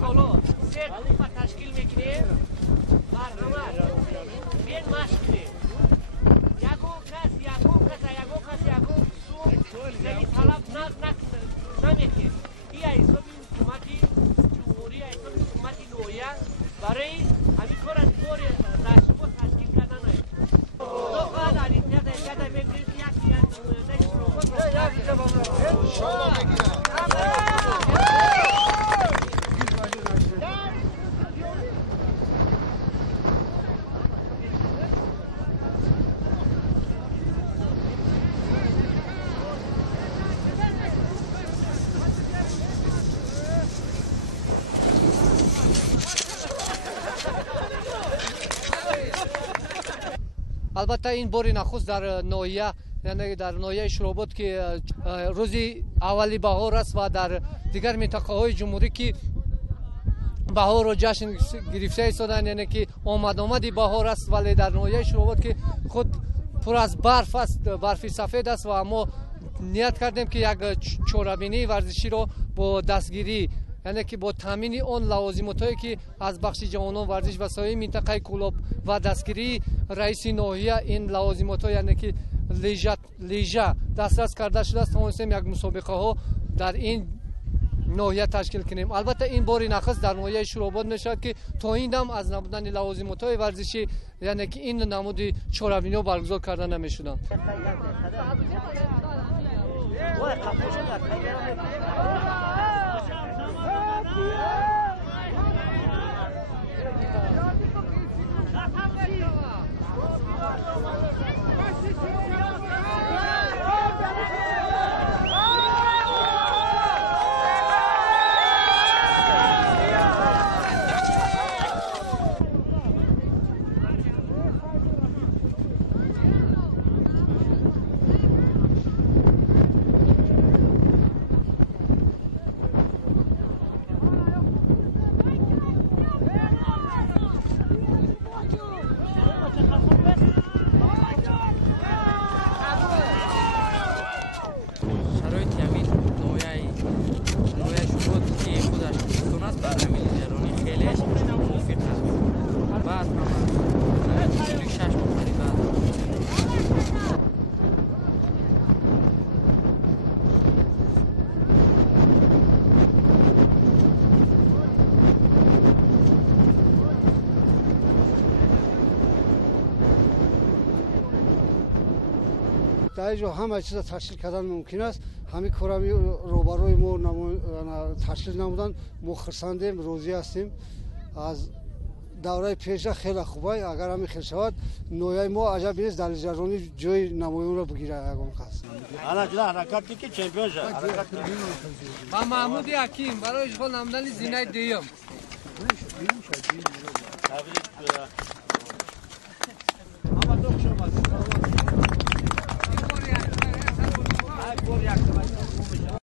سالو سه گروه تشکیل میکنیم برنامه بین مشق کنیم یکو کس سو زنی طلب نمیکنیم این حساب حکومتی جمهوری حساب حکومتی نویه برای همین کار از باری رسوم تشکیل کردن هست دو خواهد علیتیت ایجاد میکنیم که یکی از نویده شروبات البته این باری نخست در ناحیه یعنی در ناحیه شروبات که روزی اولی بهار است و در دیگر منطقه های جمهوری که بهار رو جشن گرفته ایستادن یعنی که آمدی بهار است ولی در ناحیه شروبات که خود پر از برف است برفی سفید است و ما نیت کردیم که یک چوربینی ورزشی رو با دستگیری یعنی که با تامین اون لوازماتی که از بخش جوانان ورزش و سایر منطقه کلوب و دستگیری رئیس ناحیه این لوازمات یعنی که لیژه دسترس کرده شده است توانستیم یک مسابقه ها در این ناحیه تشکیل کنیم. البته این باری نخست در ناحیه شروبات میشد که تا این دم از نبودن لوازمات ورزشی یعنی که این نمود چوربینی برگزار کرده نمیشدند. در اینجا همه چیز تشکیل کردن ممکن است. همین کارمی روبروی ما تشکیل نمودن ما خرسندیم راضی هستیم. از دوره پیش خیلی خوبه. اگر همین خیلی شود نوعی ما عجب نیست در جرانی جای نمایان را بگیره یگان قصد. حرکتی که چمپیون شد. من محمود حکیم برای اشغال نمودن زینه دیم.